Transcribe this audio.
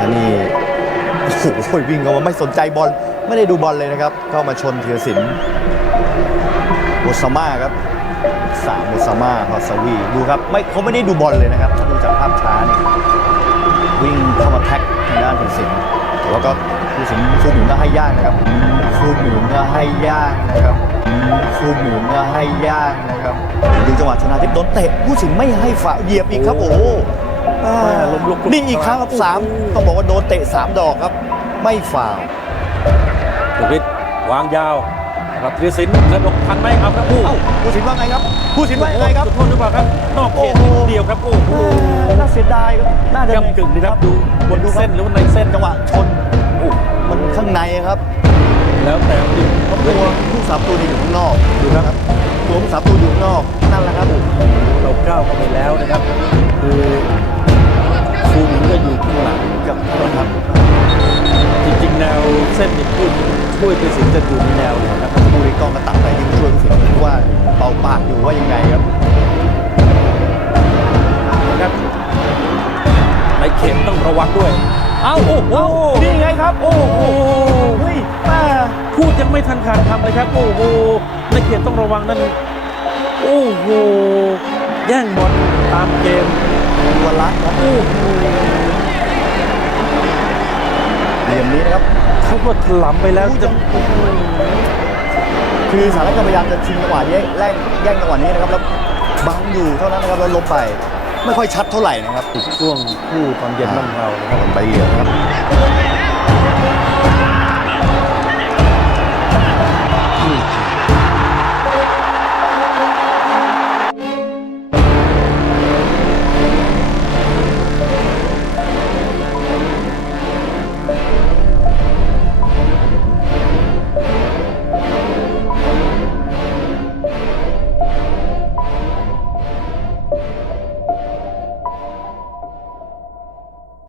อันนี้โอ้โหวิ่งเข้ามาไม่สนใจบอลไม่ได้ดูบอลเลยนะครับ เข้ามาชนเทียสินโอซาม่าครับสามโอซาม่าฮอสวีดูครับไม่เขาไม่ได้ดูบอลเลยนะครับ ถ้าดูจากภาพช้านี่วิ่งเข้ามาแท็กทางด้านเทียสินแต่ว่าก็ผู้สินฟูหมุนก็ให้ย่างนะครับฟูหมุนก็ให้ย่างนะครับฟูหมุนก็ให้ย่างนะครับดูจังหวะชนะทิพย์โดนเตะผู้สินไม่ให้ฝ่าเหยียบอีกครับโอ้ อ่าแม่ล้มลุกคลุกนี่อีกครั้งครับสามต้องบอกว่าโดนเตะสามดอกครับ ไม่ฝ่าวล์สุริตวางยาวรับธีรศิลป์กระดกทันไหมครับครับผู้เอ้าผู้สินว่าไงครับ ผู้สินว่าไงครับ จุดโทษหรือเปล่าครับ นอกเขตโอ้โหนิดเดียวครับโอ้โหน่าเสียดายครับน่าจะกำกึ่งดีครับดูบนเส้นหรือว่าในเส้นจังหวะชนโอ้มันข้างในครับแล้วแต่ดูเพราะตัวผู้สามตัวนี่อยู่ข้างนอกดูนะครับตัวผู้สามตัวอยู่ข้างนอกนั่นแหละ ช่วยธีรศิลป์จะอยู่ในแนวเลยนะครับผู้ริกองกระตักไปยิงช่วยผู้สินว่าเป่าปากอยู่ว่ายังไงครับนะครับในเข็มต้องระวังด้วย เอ้าโอ้โหนี่ไงครับ โอ้โหเฮ้ยแม่พูดยังไม่ทันขาดคำเลยครับ โอ้โหในเขตต้องระวังนั่นโอ้โหแย่งบอลตามเกมวันละครับโอ้โหเหลี่ยมนี้นะครับ เขาก็ถลำไปแล้วจะคือสารก็พยายามจะชิงจังหวะนี้แย่งแย่งจังหวะนี้นะครับแล้วบังอยู่เท่านั้นนะครับแล้วล้มไป ไม่ค่อยชัดเท่าไหร่นะครับช่วงคู่ตอนเย็นบ้านเรานะครับใบเหลืองนะครับ